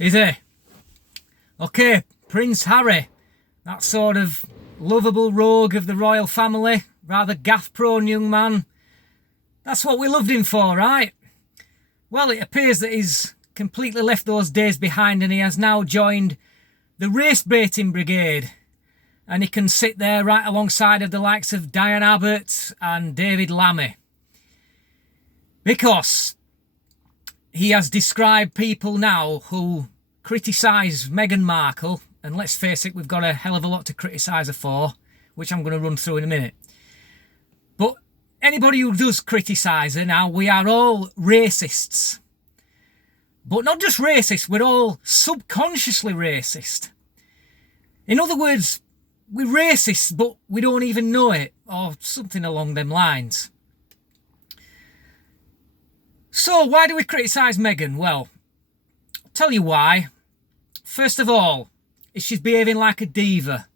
Is he? Okay, Prince Harry, that sort of lovable rogue of the royal family, rather gaff-prone young man. That's what we loved him for, right? Well, it appears that he's completely left those days behind and he has now joined the race-baiting brigade. And he can sit there right alongside of the likes of Diane Abbott and David Lammy. Because he has described people now who criticise Meghan Markle, and let's face it, we've got a hell of a lot to criticise her for, which I'm going to run through in a minute. But anybody who does criticise her now, we are all racists. But not just racist, we're all subconsciously racist. In other words, we're racist, but we don't even know it, or something along them lines. So, why do we criticise Meghan? Well, I'll tell you why. First of all, is she's behaving like a diva.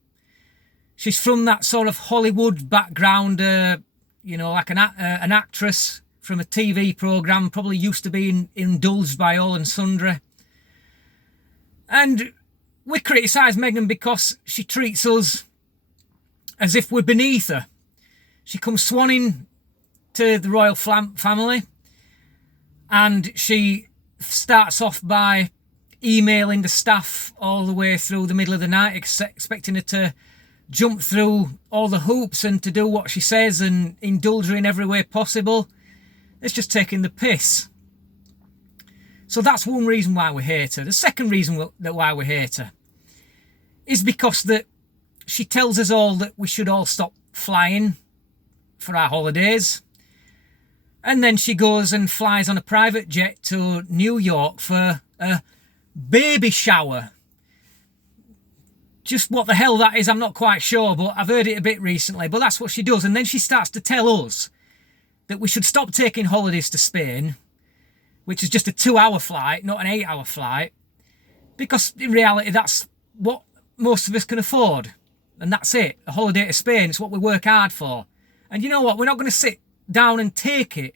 She's from that sort of Hollywood background, like an actress from a TV programme, probably used to being indulged by all and sundry. And we criticise Meghan because she treats us as if we're beneath her. She comes swanning to the royal family and she starts off by emailing the staff all the way through the middle of the night, expecting her to jump through all the hoops and to do what she says and indulge her in every way possible. It's just taking the piss. So that's one reason why we hate her. The second reason why we hate her is because that she tells us all that we should all stop flying for our holidays. And then she goes and flies on a private jet to New York for a baby shower. Just what the hell that is, I'm not quite sure, but I've heard it a bit recently. But that's what she does. And then she starts to tell us that we should stop taking holidays to Spain, which is just a 2-hour flight, not an 8-hour flight. Because in reality, that's what most of us can afford. And that's it. A holiday to Spain is what we work hard for. And you know what? We're not going to sit down and take it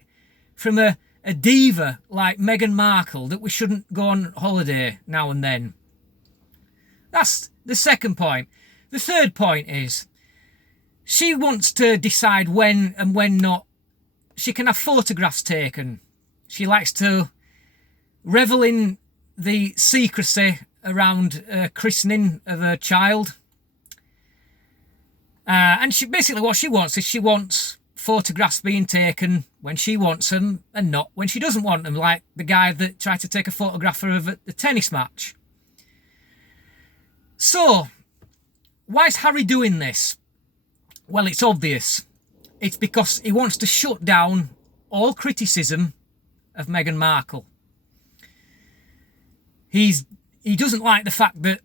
from a diva like Meghan Markle that we shouldn't go on holiday now and then. That's the second point. The third point is she wants to decide when and when not she can have photographs taken. She likes to revel in the secrecy around christening of her child. And she basically what she wants is she wants photographs being taken when she wants them and not when she doesn't want them, like the guy that tried to take a photograph of her at the tennis match. So, why is Harry doing this? Well, it's obvious. It's because he wants to shut down all criticism of Meghan Markle. He doesn't like the fact that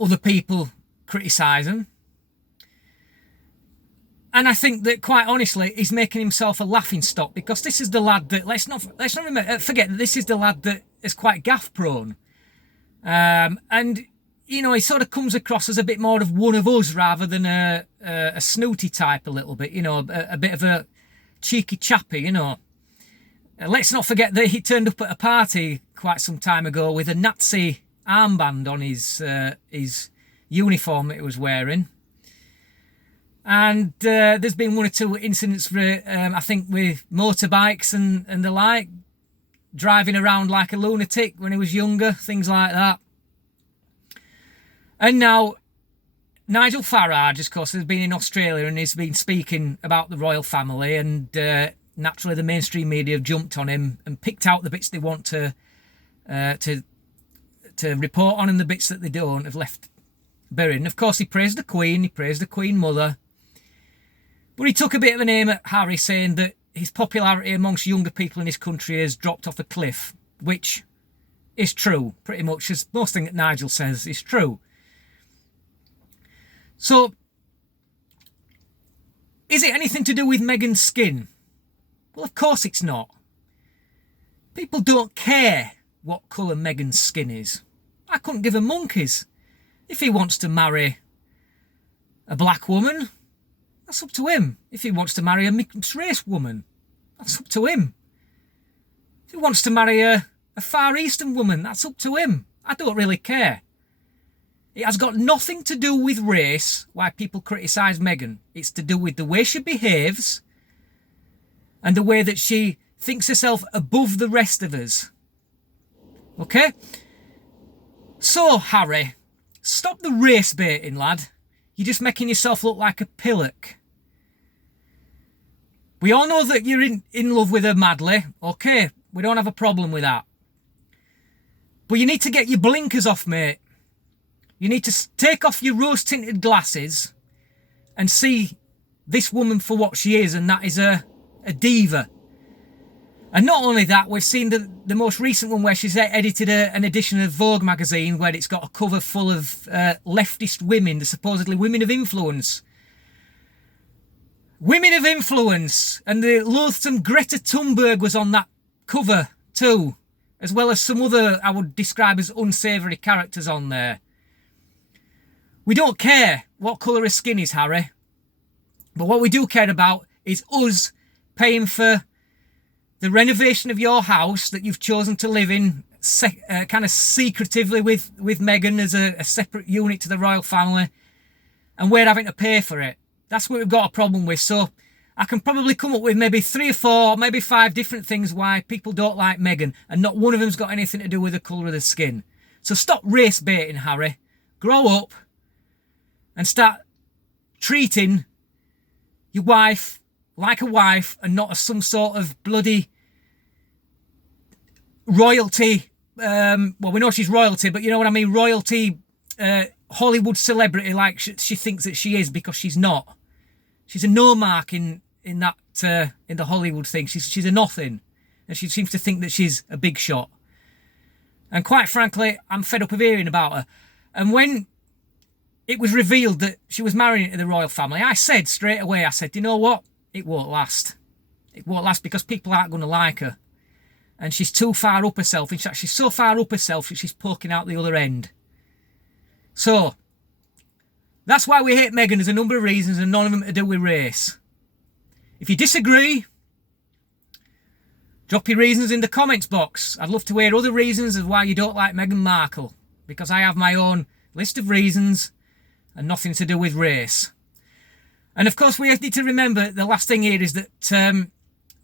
other people criticise him. And I think that, quite honestly, he's making himself a laughingstock because this is the lad that, let's not forget that this is the lad that is quite gaff-prone. And, you know, he sort of comes across as a bit more of one of us rather than a snooty type a little bit, you know, a bit of a cheeky chappy, you know. Let's not forget that he turned up at a party quite some time ago with a Nazi armband on his uniform that he was wearing. And there's been one or two incidents, I think, with motorbikes and the like, driving around like a lunatic when he was younger, things like that. And now, Nigel Farage, of course, has been in Australia and he's been speaking about the royal family, and naturally the mainstream media have jumped on him and picked out the bits they want to report on, and the bits that they don't have left buried. And of course, he praised the Queen, he praised the Queen Mother. But he took a bit of an aim at Harry, saying that his popularity amongst younger people in his country has dropped off a cliff, which is true, pretty much, as most thing that Nigel says is true. So, is it anything to do with Meghan's skin? Well, of course it's not. People don't care what colour Meghan's skin is. I couldn't give a monkeys. If he wants to marry a black woman, that's up to him. If he wants to marry a mixed race woman, that's up to him. If he wants to marry a Far Eastern woman, that's up to him. I don't really care. It has got nothing to do with race, why people criticise Meghan. It's to do with the way she behaves and the way that she thinks herself above the rest of us. Okay? So, Harry, stop the race baiting, lad. You're just making yourself look like a pillock. We all know that you're in love with her madly. Okay, we don't have a problem with that. But you need to get your blinkers off, mate. You need to take off your rose-tinted glasses and see this woman for what she is, and that is a diva. And not only that, we've seen the most recent one where she's edited an edition of Vogue magazine where it's got a cover full of leftist women, the supposedly women of influence. Women of influence! And the loathsome Greta Thunberg was on that cover too, as well as some other I would describe as unsavoury characters on there. We don't care what colour her skin is, Harry. But what we do care about is us paying for the renovation of your house that you've chosen to live in kind of secretively with Meghan as a separate unit to the royal family, and we're having to pay for it. That's what we've got a problem with. So I can probably come up with maybe 3 or 4, maybe 5 different things why people don't like Meghan, and not one of them's got anything to do with the colour of the skin. So stop race baiting, Harry. Grow up and start treating your wife like a wife and not as some sort of bloody royalty. Well, we know she's royalty, but you know what I mean? Royalty, Hollywood celebrity like she thinks that she is, because she's not. She's a no mark in that in the Hollywood thing. She's a nothing, and she seems to think that she's a big shot. And quite frankly, I'm fed up of hearing about her. And when it was revealed that she was marrying into the royal family, I said straight away, I said, you know what? It won't last. It won't last because people aren't going to like her. And she's too far up herself. In fact, she's so far up herself that she's poking out the other end. So, that's why we hate Meghan. There's a number of reasons, and none of them to do with race. If you disagree, drop your reasons in the comments box. I'd love to hear other reasons of why you don't like Meghan Markle, because I have my own list of reasons and nothing to do with race. And of course, we need to remember the last thing here is that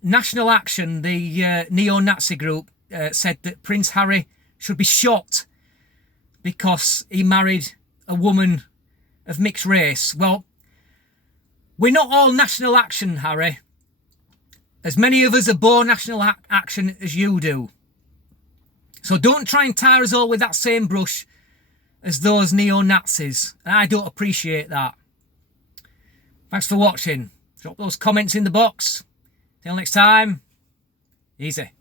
National Action, the neo-Nazi group, said that Prince Harry should be shot because he married a woman of mixed race. Well, we're not all National Action, Harry. As many of us are born National Action as you do. So don't try and tar us all with that same brush as those neo-Nazis. And I don't appreciate that. Thanks for watching. Drop those comments in the box. Till next time, easy.